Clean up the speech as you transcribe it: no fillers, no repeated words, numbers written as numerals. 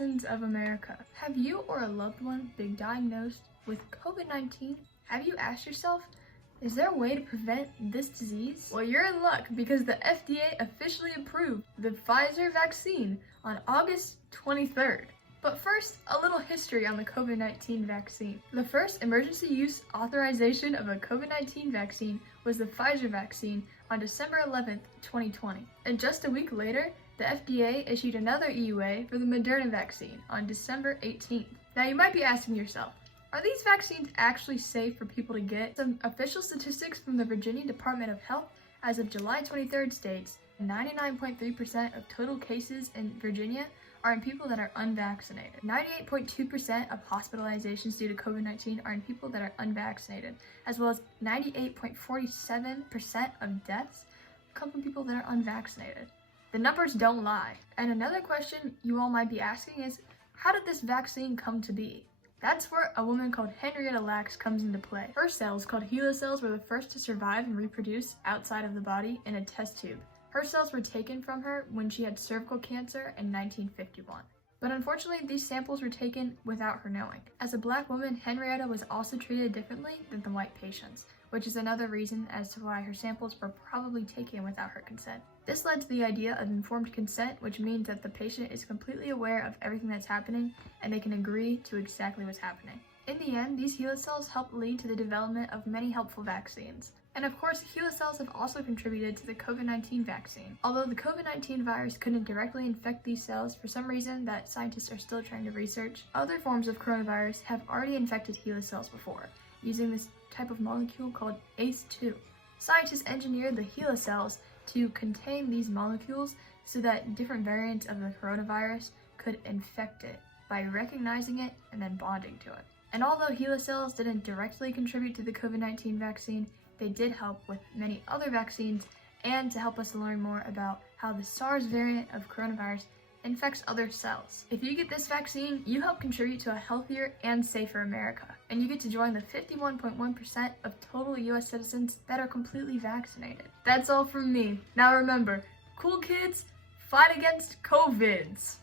citizens of America. Have you or a loved one been diagnosed with COVID-19? Have you asked yourself, is there a way to prevent this disease? Well, you're in luck because the FDA officially approved the Pfizer vaccine on August 23rd. But first, a little history on the COVID-19 vaccine. The first emergency use authorization of a COVID-19 vaccine was the Pfizer vaccine on December 11th, 2020. And just a week later, the FDA issued another EUA for the Moderna vaccine on December 18th. Now you might be asking yourself, are these vaccines actually safe for people to get? Some official statistics from the Virginia Department of Health as of July 23rd states 99.3% of total cases in Virginia are in people that are unvaccinated. 98.2% of hospitalizations due to COVID-19 are in people that are unvaccinated, as well as 98.47% of deaths come from people that are unvaccinated. The numbers don't lie. And another question you all might be asking is, how did this vaccine come to be? That's where a woman called Henrietta Lacks comes into play. Her cells, called HeLa cells, were the first to survive and reproduce outside of the body in a test tube. Her cells were taken from her when she had cervical cancer in 1951. But unfortunately, these samples were taken without her knowing. As a Black woman, Henrietta was also treated differently than the white patients, which is another reason as to why her samples were probably taken without her consent. This led to the idea of informed consent, which means that the patient is completely aware of everything that's happening and they can agree to exactly what's happening. In the end, these HeLa cells helped lead to the development of many helpful vaccines. And of course, HeLa cells have also contributed to the COVID-19 vaccine. Although the COVID-19 virus couldn't directly infect these cells for some reason that scientists are still trying to research, other forms of coronavirus have already infected HeLa cells before, using this type of molecule called ACE2. Scientists engineered the HeLa cells to contain these molecules so that different variants of the coronavirus could infect it by recognizing it and then bonding to it. And although HeLa cells didn't directly contribute to the COVID-19 vaccine, they did help with many other vaccines and to help us learn more about how the SARS variant of coronavirus infects other cells. If you get this vaccine, you help contribute to a healthier and safer America, and you get to join the 51.1% of total US citizens that are completely vaccinated. That's all from me. Now remember, cool kids, fight against COVIDs.